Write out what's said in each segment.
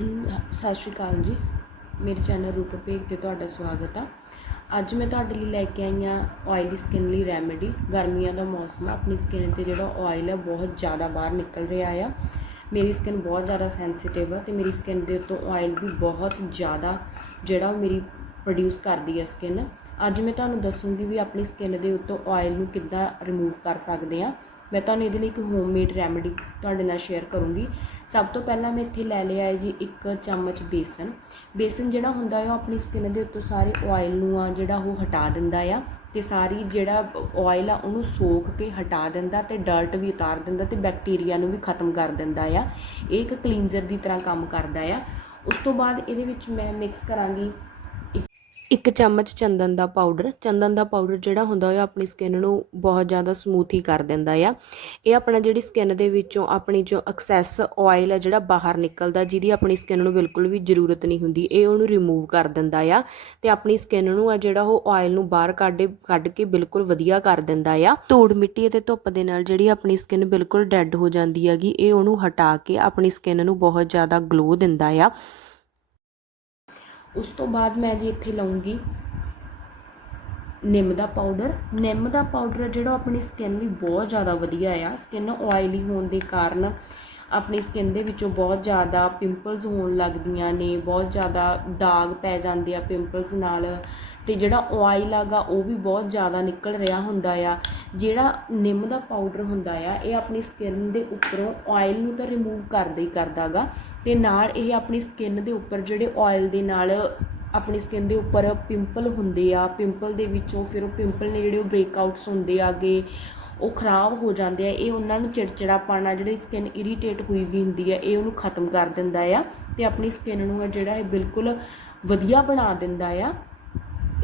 ਸਤਿ ਸ਼੍ਰੀ ਅਕਾਲ ਜੀ। ਮੇਰੇ ਚੈਨਲ ਰੂਪ ਭੇਗ ਤੇ ਤੁਹਾਡਾ ਸਵਾਗਤ ਆ। ਅੱਜ ਮੈਂ ਤੁਹਾਡੇ ਲਈ ਲੈ ਕੇ ਆਈ ਹਾਂ ਆਇਲੀ ਸਕਿਨ ਲਈ ਰੈਮੇਡੀ ਗਰਮੀਆਂ ਦਾ ਮੌਸਮ ਆ, ਆਪਣੀ ਸਕਿਨ ਤੇ ਜਿਹੜਾ ਆਇਲ ਆ, ਬਹੁਤ ਜ਼ਿਆਦਾ ਬਾਹਰ ਨਿਕਲ ਰਿਹਾ ਆ। ਮੇਰੀ ਸਕਿਨ ਬਹੁਤ ਜ਼ਿਆਦਾ ਸੈਂਸਿਟਿਵ ਆ ਤੇ ਮੇਰੀ ਸਕਿਨ ਦੇ ਉੱਤੋਂ ਆਇਲ ਵੀ ਬਹੁਤ ਜ਼ਿਆਦਾ ਜਿਹੜਾ ਉਹ ਮੇਰੀ ਪ੍ਰੋਡਿਊਸ ਕਰਦੀ ਆ ਸਕਿਨ ਅੱਜ ਮੈਂ ਤੁਹਾਨੂੰ ਦੱਸੂੰਗੀ ਵੀ ਆਪਣੀ ਸਕਿਨ ਦੇ ਉੱਤੋਂ ਆਇਲ ਨੂੰ ਕਿੱਦਾਂ ਰਿਮੂਵ ਕਰ ਸਕਦੇ ਆ ਮੈਂ ਤੁਹਾਨੂੰ ਇਹਦੇ ਲਈ ਇੱਕ ਹੋਮਮੇਡ ਰੈਮੇਡੀ ਤੁਹਾਡੇ ਨਾਲ ਸ਼ੇਅਰ ਕਰੂੰਗੀ। ਸਭ ਤੋਂ ਪਹਿਲਾਂ ਮੈਂ ਇੱਥੇ ਲੈ ਲਿਆ ਹੈ ਜੀ ਇੱਕ ਚਮਚ ਬੇਸਨ। ਬੇਸਨ ਜਿਹੜਾ ਹੁੰਦਾ ਹੈ ਉਹ ਆਪਣੀ ਸਕਿਨ ਦੇ ਉੱਤੋਂ ਸਾਰੇ ਆਇਲ ਨੂੰ ਆ ਜਿਹੜਾ ਉਹ ਹਟਾ ਦਿੰਦਾ ਆ ਤੇ ਸਾਰੀ ਜਿਹੜਾ ਆਇਲ ਆ ਉਹਨੂੰ ਸੋਖ ਕੇ ਹਟਾ ਦਿੰਦਾ ਤੇ ਡਰਟ ਵੀ ਉਤਾਰ ਦਿੰਦਾ ਤੇ ਬੈਕਟੀਰੀਆ ਨੂੰ ਵੀ ਖਤਮ ਕਰ ਦਿੰਦਾ ਆ। ਇਹ ਇੱਕ ਕਲੀਨਜ਼ਰ ਦੀ ਤਰ੍ਹਾਂ ਕੰਮ ਕਰਦਾ ਆ। ਉਸ ਤੋਂ ਬਾਅਦ ਇਹਦੇ ਵਿੱਚ ਮੈਂ ਮਿਕਸ ਕਰਾਂਗੀ ਇੱਕ ਚਮਚ ਚੰਦਨ ਦਾ ਪਾਊਡਰ ਚੰਦਨ ਦਾ ਪਾਊਡਰ ਜਿਹੜਾ ਹੁੰਦਾ ਉਹ ਆਪਣੀ ਸਕਿਨ ਨੂੰ ਬਹੁਤ ਜ਼ਿਆਦਾ ਸਮੂਥ ਹੀ ਕਰ ਦਿੰਦਾ ਆ। ਇਹ ਆਪਣਾ ਜਿਹੜੀ ਸਕਿਨ ਦੇ ਵਿੱਚੋਂ ਆਪਣੀ ਜੋ ਐਕਸੈਸ ਆਇਲ ਹੈ ਜਿਹੜਾ ਬਾਹਰ ਨਿਕਲਦਾ, ਜਿਹਦੀ ਆਪਣੀ ਸਕਿਨ ਨੂੰ ਬਿਲਕੁਲ ਵੀ ਜ਼ਰੂਰਤ ਨਹੀਂ ਹੁੰਦੀ, ਇਹ ਉਹਨੂੰ ਰਿਮੂਵ ਕਰ ਦਿੰਦਾ ਆ ਤੇ ਆਪਣੀ ਸਕਿਨ ਨੂੰ ਆ ਜਿਹੜਾ ਉਹ ਆਇਲ ਨੂੰ ਬਾਹਰ ਕੱਢੇ, ਕੱਢ ਕੇ ਬਿਲਕੁਲ ਵਧੀਆ ਕਰ ਦਿੰਦਾ ਆ। ਧੂੜ ਮਿੱਟੀ ਅਤੇ ਧੁੱਪ ਦੇ ਨਾਲ ਜਿਹੜੀ ਆਪਣੀ ਸਕਿਨ ਬਿਲਕੁਲ ਡੈੱਡ ਹੋ ਜਾਂਦੀ ਹੈਗੀ, ਇਹ ਉਹਨੂੰ ਹਟਾ ਕੇ ਆਪਣੀ ਸਕਿਨ ਨੂੰ ਬਹੁਤ ਜ਼ਿਆਦਾ ਗਲੋ ਦਿੰਦਾ ਆ। ਉਸ ਤੋਂ ਬਾਅਦ ਮੈਂ ਜੀ ਇੱਥੇ ਲਵਾਂਗੀ ਨਿੰਮ ਦਾ ਪਾਊਡਰ ਨਿੰਮ ਦਾ ਪਾਊਡਰ ਜਿਹੜਾ ਆਪਣੀ ਸਕਿਨ ਲਈ ਬਹੁਤ ਜ਼ਿਆਦਾ ਵਧੀਆ ਆ। ਸਕਿਨ ਆਇਲੀ ਹੋਣ ਦੇ ਕਾਰਨ ਆਪਣੀ ਸਕਿਨ ਦੇ ਵਿੱਚੋਂ ਬਹੁਤ ਜ਼ਿਆਦਾ ਪਿੰਪਲਸ ਹੋਣ ਲੱਗਦੀਆਂ ਨੇ, ਬਹੁਤ ਜ਼ਿਆਦਾ ਦਾਗ ਪੈ ਜਾਂਦੇ ਆ ਪਿੰਪਲਸ ਨਾਲ ਤੇ ਜਿਹੜਾ ਆਇਲ ਆਗਾ ਉਹ ਵੀ ਬਹੁਤ ਜ਼ਿਆਦਾ ਨਿਕਲ ਰਿਹਾ ਹੁੰਦਾ ਆ। ਜਿਹੜਾ ਨਿੰਮ ਦਾ ਪਾਊਡਰ ਹੁੰਦਾ ਆ, ਇਹ ਆਪਣੀ ਸਕਿਨ ਦੇ ਉੱਪਰੋਂ ਆਇਲ ਨੂੰ ਤਾਂ ਰਿਮੂਵ ਕਰਦਾ ਹੀ ਕਰਦਾਗਾ ਤੇ ਨਾਲ ਇਹ ਆਪਣੀ ਸਕਿਨ ਦੇ ਉੱਪਰ ਜਿਹੜੇ ਆਇਲ ਦੇ ਨਾਲ ਆਪਣੀ ਸਕਿਨ ਦੇ ਉੱਪਰ ਪਿੰਪਲ ਹੁੰਦੇ ਆ ਪਿੰਪਲ ਦੇ ਵਿੱਚੋਂ ਫਿਰ ਉਹ ਪਿੰਪਲ ਨੇ ਜਿਹੜੇ ਉਹ ਬ੍ਰੇਕਆਊਟਸ ਹੁੰਦੇ ਆਗੇ ਉਹ ਖਰਾਬ ਹੋ ਜਾਂਦੇ ਆ, ਇਹ ਉਹਨਾਂ ਨੂੰ ਚਿੜਚਿੜਾਪਣ ਆ ਜਿਹੜੀ ਸਕਿਨ ਇਰੀਟੇਟ ਹੋਈ ਵੀ ਹੁੰਦੀ ਆ, ਇਹ ਉਹਨੂੰ ਖਤਮ ਕਰ ਦਿੰਦਾ ਆ ਤੇ ਆਪਣੀ ਸਕਿਨ ਨੂੰ ਆ ਜਿਹੜਾ ਇਹ ਬਿਲਕੁਲ ਵਧੀਆ ਬਣਾ ਦਿੰਦਾ ਆ।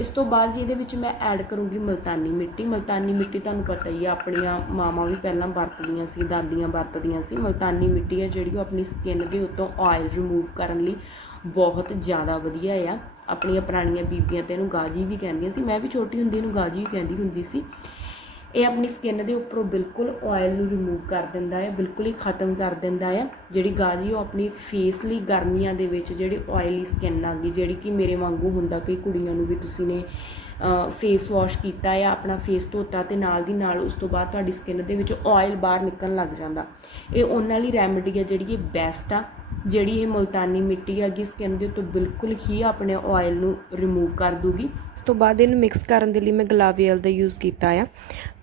ਇਸ ਤੋਂ ਬਾਅਦ ਜੀ ਇਹਦੇ ਵਿੱਚ ਮੈਂ ਐਡ ਕਰੂੰਗੀ ਮਲਤਾਨੀ ਮਿੱਟੀ। ਮਲਤਾਨੀ ਮਿੱਟੀ ਤੁਹਾਨੂੰ ਪਤਾ ਹੀ ਆ, ਆਪਣੀਆਂ ਮਾਵਾਂ ਵੀ ਪਹਿਲਾਂ ਵਰਤਦੀਆਂ ਸੀ, ਦਾਦੀਆਂ ਵਰਤਦੀਆਂ ਸੀ। ਮਲਤਾਨੀ ਮਿੱਟੀ ਆ ਜਿਹੜੀ ਉਹ ਆਪਣੀ ਸਕਿਨ ਦੇ ਉੱਤੋਂ ਆਇਲ ਰਿਮੂਵ ਕਰਨ ਲਈ ਬਹੁਤ ਜ਼ਿਆਦਾ ਵਧੀਆ ਆ। ਆਪਣੀਆਂ ਪੁਰਾਣੀਆਂ ਬੀਬੀਆਂ ਤੇ ਇਹਨੂੰ ਗਾਜੀ ਵੀ ਕਹਿੰਦੀਆਂ ਸੀ। ਮੈਂ ਵੀ ਛੋਟੀ ਹੁੰਦੀ ਇਹਨੂੰ ਗਾਜੀ ਵੀ ਕਹਿੰਦੀ ਹੁੰਦੀ ਸੀ। ਇਹ ਆਪਣੀ ਸਕਿਨ ਦੇ ਉੱਪਰੋਂ ਬਿਲਕੁਲ ਆਇਲ ਨੂੰ ਰਿਮੂਵ ਕਰ ਦਿੰਦਾ ਹੈ, ਬਿਲਕੁਲ ਹੀ ਖਤਮ ਕਰ ਦਿੰਦਾ ਹੈ। ਜਿਹੜੀ ਗਾਜੀ ਉਹ ਆਪਣੀ ਫੇਸ ਲਈ ਗਰਮੀਆਂ ਦੇ ਵਿੱਚ ਜਿਹੜੀ ਆਇਲੀ ਸਕਿਨ ਆ ਗਈ, ਜਿਹੜੀ ਕਿ ਮੇਰੇ ਵਾਂਗੂ ਹੁੰਦਾ, ਕਈ ਕੁੜੀਆਂ ਨੂੰ ਵੀ ਤੁਸੀਂ ਨੇ ਫੇਸ ਵਾਸ਼ ਕੀਤਾ ਆ ਆਪਣਾ ਫੇਸ ਧੋਤਾ ਤੇ ਨਾਲ ਦੀ ਨਾਲ ਉਸ ਤੋਂ ਬਾਅਦ ਤੁਹਾਡੀ ਸਕਿਨ ਦੇ ਵਿੱਚ ਆਇਲ ਬਾਹਰ ਨਿਕਲਣ ਲੱਗ ਜਾਂਦਾ। ਇਹ ਉਹਨਾਂ ਲਈ ਰੈਮੇਡੀ ਹੈ ਜਿਹੜੀ ਇਹ ਬੈਸਟ ਆ, ਜਿਹੜੀ ਇਹ ਮੁਲਤਾਨੀ ਮਿੱਟੀ ਹੈਗੀ ਸਕਿਨ ਦੇ ਉੱਤੋਂ ਬਿਲਕੁਲ ਹੀ ਆਪਣੇ ਆਇਲ ਨੂੰ ਰਿਮੂਵ ਕਰ ਦੂਗੀ। ਉਸ ਤੋਂ ਬਾਅਦ ਇਹਨੂੰ ਮਿਕਸ ਕਰਨ ਦੇ ਲਈ ਮੈਂ ਗੁਲਾਬ ਜਲ ਦਾ ਯੂਜ਼ ਕੀਤਾ ਆ।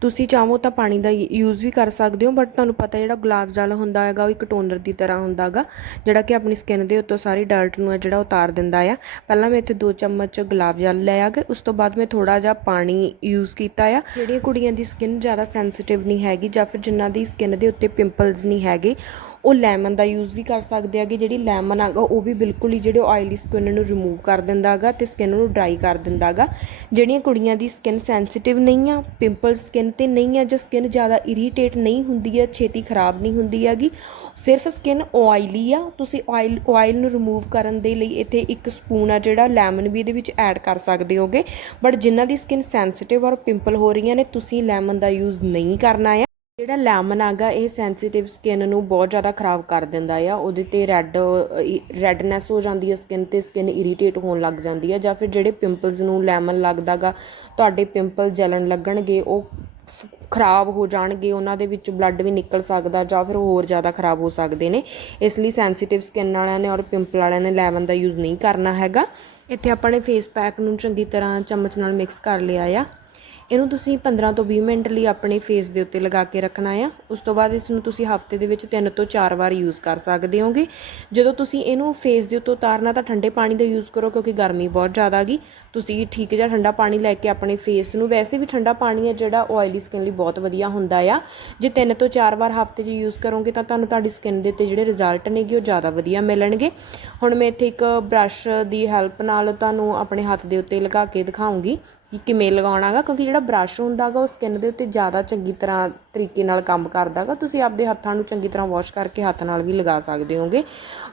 ਤੁਸੀਂ ਚਾਹੋ ਤਾਂ ਪਾਣੀ ਦਾ ਯੂਜ਼ ਵੀ ਕਰ ਸਕਦੇ ਹੋ ਬਟ ਤੁਹਾਨੂੰ ਪਤਾ ਜਿਹੜਾ ਗੁਲਾਬ ਜਲ ਹੁੰਦਾ ਹੈਗਾ, ਉਹ ਇੱਕ ਟੋਨਰ ਦੀ ਤਰ੍ਹਾਂ ਹੁੰਦਾ ਹੈਗਾ, ਜਿਹੜਾ ਕਿ ਆਪਣੀ ਸਕਿਨ ਦੇ ਉੱਤੋਂ ਸਾਰੀ ਡਰਟ ਨੂੰ ਆ ਜਿਹੜਾ ਉਤਾਰ ਦਿੰਦਾ ਆ। ਪਹਿਲਾਂ ਮੈਂ ਇੱਥੇ 2 ਚਮਚ ਗੁਲਾਬ ਜਲ ਲਿਆ ਗਿਆ ਉਸ ਤੋਂ ਬਾਅਦ ਮੈਂ ਥੋੜਾ ਜਿਹਾ ਪਾਣੀ ਯੂਜ਼ ਕੀਤਾ ਆ, ਜਿਹੜੀਆਂ ਕੁੜੀਆਂ ਦੀ ਸਕਿਨ ਜ਼ਿਆਦਾ ਸੈਂਸਿਟਿਵ ਨਹੀਂ ਹੈਗੀ ਜਾਂ ਫਿਰ ਜਿਨ੍ਹਾਂ ਦੀ ਸਕਿਨ ਦੇ ਉੱਤੇ ਪਿੰਪਲਸ ਨਹੀਂ ਹੈਗੇ ਉਹ ਲੈਮਨ ਦਾ ਯੂਜ਼ ਵੀ ਕਰ ਸਕਦੇ ਹੈਗੇ ਜਿਹੜੀ ਲੈਮਨ ਹੈਗਾ ਉਹ ਵੀ ਬਿਲਕੁਲ ਹੀ ਜਿਹੜੇ ਆਇਲੀ ਸਕਿਨ ਨੂੰ ਰਿਮੂਵ ਕਰ ਦਿੰਦਾ ਹੈਗਾ ਤੇ ਸਕਿਨ ਨੂੰ ਡਰਾਈ ਕਰ ਦਿੰਦਾ ਹੈਗਾ। ਜਿਹੜੀਆਂ ਕੁੜੀਆਂ ਦੀ ਸਕਿਨ ਸੈਂਸਿਟਿਵ ਨਹੀਂ ਆ ਪਿੰਪਲ ਸਕਿਨ ਤੇ ਨਹੀਂ ਆ ਜਾਂ ਸਕਿਨ ਜ਼ਿਆਦਾ ਇਰੀਟੇਟ ਨਹੀਂ ਹੁੰਦੀ ਹੈ ਛੇਤੀ ਖਰਾਬ ਨਹੀਂ ਹੁੰਦੀ ਹੈਗੀ, ਸਿਰਫ ਸਕਿਨ ਆਇਲੀ ਆ। ਤੁਸੀਂ ਆਇਲ ਆਇਲ ਨੂੰ ਰਿਮੂਵ ਕਰਨ ਦੇ ਲਈ ਇੱਥੇ ਇੱਕ ਸਪੂਨ ਆ ਜਿਹੜਾ ਲੈਮਨ ਵੀ ਇਹਦੇ ਵਿੱਚ ਐਡ ਕਰ ਸਕਦੇ ਹੋਗੇ। ਬਟ ਜਿਨ੍ਹਾਂ ਦੀ ਸਕਿਨ ਸੈਂਸਿਟਿਵ ਔਰ ਪਿੰਪਲ ਹੋ ਰਹੀਆਂ ਨੇ, ਤੁਸੀਂ ਲੈਮਨ ਦਾ ਯੂਜ਼ ਨਹੀਂ ਕਰਨਾ ਹੈ ਜਿਹੜਾ ਲੈਮਨ ਆਗਾ ਇਹ ਸੈਂਸੀਟਿਵ ਸਕਿਨ ਨੂੰ ਬਹੁਤ ਜ਼ਿਆਦਾ ਖਰਾਬ ਕਰ ਦਿੰਦਾ ਆ। ਉਹਦੇ ਤੇ ਰੈੱਡ ਰੈੱਡਨੈਸ ਹੋ ਜਾਂਦੀ ਹੈ ਸਕਿਨ ਤੇ ਸਕਿਨ ਇਰੀਟੇਟ ਹੋਣ ਲੱਗ ਜਾਂਦੀ ਹੈ ਜਾਂ ਫਿਰ ਜਿਹੜੇ ਪਿੰਪਲਸ ਨੂੰ ਲੈਮਨ ਲੱਗਦਾਗਾ ਤੁਹਾਡੇ ਪਿੰਪਲ ਜਲਣ ਲੱਗਣਗੇ, ਉਹ ਖਰਾਬ ਹੋ ਜਾਣਗੇ, ਉਹਨਾਂ ਦੇ ਵਿੱਚ ਬਲੱਡ ਵੀ ਨਿਕਲ ਸਕਦਾ ਜਾਂ ਫਿਰ ਹੋਰ ਜ਼ਿਆਦਾ ਖਰਾਬ ਹੋ ਸਕਦੇ ਨੇ। ਇਸ ਲਈ ਸੈਂਸੀਟਿਵ ਸਕਿਨ ਵਾਲਿਆਂ ਨੇ ਔਰ ਪਿੰਪਲ ਵਾਲਿਆਂ ਨੇ ਲੈਮਨ ਦਾ ਯੂਜ਼ ਨਹੀਂ ਕਰਨਾ ਹੈਗਾ। ਇੱਥੇ ਆਪਾਂ ਨੇ ਫੇਸ ਪੈਕ ਨੂੰ ਚੰਗੀ ਤਰ੍ਹਾਂ ਚਮਚ ਨਾਲ ਮਿਕਸ ਕਰ ਲਿਆ ਆ। ਇਹਨੂੰ ਤੁਸੀਂ 15 ਤੋਂ 20 ਮਿੰਟ ਲਈ ਆਪਣੇ ਫੇਸ ਦੇ ਉੱਤੇ ਲਗਾ ਕੇ ਰੱਖਣਾ ਆ। ਉਸ ਤੋਂ ਬਾਅਦ ਇਸ ਨੂੰ ਤੁਸੀਂ ਹਫ਼ਤੇ ਦੇ ਵਿੱਚ 3 ਤੋਂ 4 ਵਾਰ ਯੂਜ਼ ਕਰ ਸਕਦੇ ਹੋਗੇ। ਜਦੋਂ ਤੁਸੀਂ ਇਹਨੂੰ ਫੇਸ ਦੇ ਉੱਤੇ ਉਤਾਰਨਾ ਤਾਂ ਠੰਡੇ ਪਾਣੀ ਦਾ ਯੂਜ਼ ਕਰੋ ਕਿਉਂਕਿ ਗਰਮੀ ਬਹੁਤ ਜ਼ਿਆਦਾ ਹੈਗੀ ਤੁਸੀਂ ਠੀਕ ਜਿਹਾ ਠੰਡਾ ਪਾਣੀ ਲੈ ਕੇ ਆਪਣੇ ਫੇਸ ਨੂੰ ਵੈਸੇ ਵੀ ਠੰਡਾ ਪਾਣੀ ਹੈ ਜਿਹੜਾ ਆਇਲੀ ਸਕਿਨ ਲਈ ਬਹੁਤ ਵਧੀਆ ਹੁੰਦਾ ਆ। ਜੇ 3 ਤੋਂ 4 ਵਾਰ ਹਫ਼ਤੇ 'ਚ ਯੂਜ਼ ਕਰੋਗੇ ਤਾਂ ਤੁਹਾਨੂੰ ਤੁਹਾਡੀ ਸਕਿਨ ਦੇ ਉੱਤੇ ਜਿਹੜੇ ਰਿਜ਼ਲਟ ਨੇਗੇ ਉਹ ਜ਼ਿਆਦਾ ਵਧੀਆ ਮਿਲਣਗੇ। ਹੁਣ ਮੈਂ ਇੱਥੇ ਇੱਕ ਬ੍ਰਸ਼ ਦੀ ਹੈਲਪ ਨਾਲ ਤੁਹਾਨੂੰ ਆਪਣੇ ਹੱਥ ਦੇ ਉੱਤੇ ਲਗਾ ਕੇ ਦਿਖਾਉਂਗੀ। ਕਿ ਕਿਵੇਂ ਲਗਾਉਣਾ ਗਾ ਕਿਉਂਕਿ ਜਿਹੜਾ ਬਰੱਸ਼ ਹੁੰਦਾ ਗਾ ਉਹ ਸਕਿੰਨ ਦੇ ਉੱਤੇ ਜ਼ਿਆਦਾ ਚੰਗੀ ਤਰ੍ਹਾਂ ਤਰੀਕੇ ਨਾਲ ਕੰਮ ਕਰਦਾਗਾ, ਤੁਸੀਂ ਆਪਦੇ ਹੱਥਾਂ ਨੂੰ ਚੰਗੀ ਤਰ੍ਹਾਂ ਵਾਸ਼ ਕਰਕੇ ਹੱਥ ਨਾਲ ਵੀ ਲਗਾ ਸਕਦੇ ਹੋਗੇ।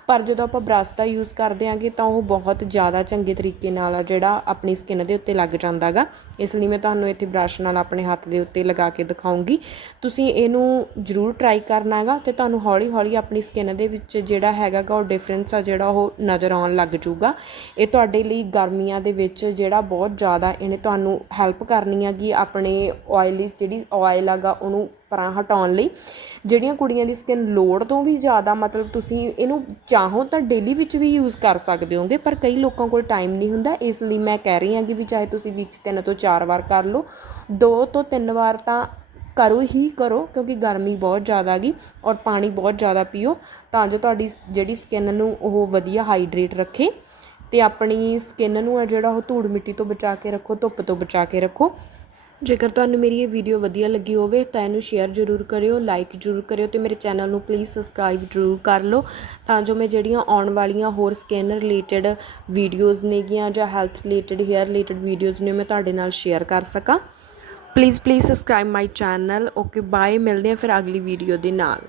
ਪਰ ਜਦੋਂ ਆਪਾਂ ਬ੍ਰਸ਼ ਦਾ ਯੂਜ਼ ਕਰਦੇ ਆਂਗੇ, ਤਾਂ ਉਹ ਬਹੁਤ ਜ਼ਿਆਦਾ ਚੰਗੇ ਤਰੀਕੇ ਨਾਲ ਜਿਹੜਾ ਆਪਣੀ ਸਕਿਨ ਦੇ ਉੱਤੇ ਲੱਗ ਜਾਂਦਾਗਾ। ਇਸ ਲਈ ਮੈਂ ਤੁਹਾਨੂੰ ਇੱਥੇ ਬ੍ਰਸ਼ ਨਾਲ ਆਪਣੇ ਹੱਥ ਦੇ ਉੱਤੇ ਲਗਾ ਕੇ ਦਿਖਾਉਂਗੀ। ਤੁਸੀਂ ਇਹਨੂੰ ਜ਼ਰੂਰ ਟਰਾਈ ਕਰਨਾ ਹੈਗਾ ਤੇ ਤੁਹਾਨੂੰ ਹੌਲੀ ਹੌਲੀ ਆਪਣੀ ਸਕਿਨ ਦੇ ਵਿੱਚ ਜਿਹੜਾ ਹੈਗਾਗਾ, ਉਹ ਡਿਫਰੈਂਸ ਆ ਜਿਹੜਾ ਉਹ ਨਜ਼ਰ ਆਉਣ ਲੱਗ ਜਾਊਗਾ। ਇਹ ਤੁਹਾਡੇ ਲਈ ਗਰਮੀਆਂ ਦੇ ਵਿੱਚ ਜਿਹੜਾ ਬਹੁਤ ਜ਼ਿਆਦਾ ਇਹਨੇ ਤੁਹਾਨੂੰ ਹੈਲਪ ਕਰਨੀ ਹੈਗੀ, ਆਪਣੇ ਆਇਲੀ ਜਿਹੜੀ ਆਇਲ ਹੈਗਾ ਉਹਨੂੰ ਪਰਾਂ ਹਟਾਉਣ ਲਈ। ਜਿਹੜੀਆਂ ਕੁੜੀਆਂ ਦੀ ਸਕਿਨ ਲੋੜ ਤੋਂ ਵੀ ਜ਼ਿਆਦਾ ਮਤਲਬ ਤੁਸੀਂ ਇਹਨੂੰ ਚਾਹੋ ਤਾਂ ਡੇਲੀ ਵਿੱਚ ਵੀ ਯੂਜ਼ ਕਰ ਸਕਦੇ ਹੋਗੇ, ਪਰ ਕਈ ਲੋਕਾਂ ਕੋਲ ਟਾਈਮ ਨਹੀਂ ਹੁੰਦਾ। ਇਸ ਲਈ ਮੈਂ ਕਹਿ ਰਹੀ ਹਾਂ ਕਿ ਵੀ ਚਾਹੇ ਤੁਸੀਂ ਵਿੱਚ ਤਿੰਨ ਤੋਂ ਚਾਰ ਵਾਰ ਕਰ ਲਓ, ਦੋ ਤੋਂ ਤਿੰਨ ਵਾਰ ਤਾਂ ਕਰੋ ਹੀ ਕਰੋ, ਕਿਉਂਕਿ ਗਰਮੀ ਬਹੁਤ ਜ਼ਿਆਦਾ ਗਈ ਔਰ ਪਾਣੀ ਬਹੁਤ ਜ਼ਿਆਦਾ ਪੀਓ, ਤਾਂ ਜੋ ਤੁਹਾਡੀ ਜਿਹੜੀ ਸਕਿਨ ਨੂੰ ਉਹ ਵਧੀਆ ਹਾਈਡਰੇਟ ਰੱਖੇ ਤੇ ਆਪਣੀ ਸਕਿਨ ਨੂੰ ਹੈ ਜਿਹੜਾ ਉਹ ਧੂੜ ਮਿੱਟੀ ਤੋਂ ਬਚਾ ਕੇ ਰੱਖੋ, ਧੁੱਪ ਤੋਂ ਬਚਾ ਕੇ ਰੱਖੋ। ਜੇਕਰ ਤੁਹਾਨੂੰ ਮੇਰੀ ਇਹ ਵੀਡੀਓ ਵਧੀਆ ਲੱਗੀ ਹੋਵੇ, ਤਾਂ ਇਹਨੂੰ ਸ਼ੇਅਰ ਜ਼ਰੂਰ ਕਰਿਓ ਲਾਈਕ ਜ਼ਰੂਰ ਕਰਿਓ ਤੇ ਮੇਰੇ ਚੈਨਲ ਨੂੰ ਪਲੀਜ਼ ਸਬਸਕ੍ਰਾਈਬ ਜ਼ਰੂਰ ਕਰ ਲਓ ਤਾਂ ਜੋ ਮੈਂ ਜਿਹੜੀਆਂ ਆਉਣ ਵਾਲੀਆਂ ਹੋਰ ਸਕਿਨ ਰਿਲੇਟਡ ਵੀਡੀਓਜ਼ ਨੇਗੀਆਂ ਜਾਂ health related hair related videos ਨੇ ਮੈਂ ਤੁਹਾਡੇ ਨਾਲ ਸ਼ੇਅਰ ਕਰ ਸਕਾਂ। Please please subscribe my channel okay bye ਮਿਲਦੇ ਹਾਂ ਫਿਰ ਅਗਲੀ ਵੀਡੀਓ ਦੇ ਨਾਲ।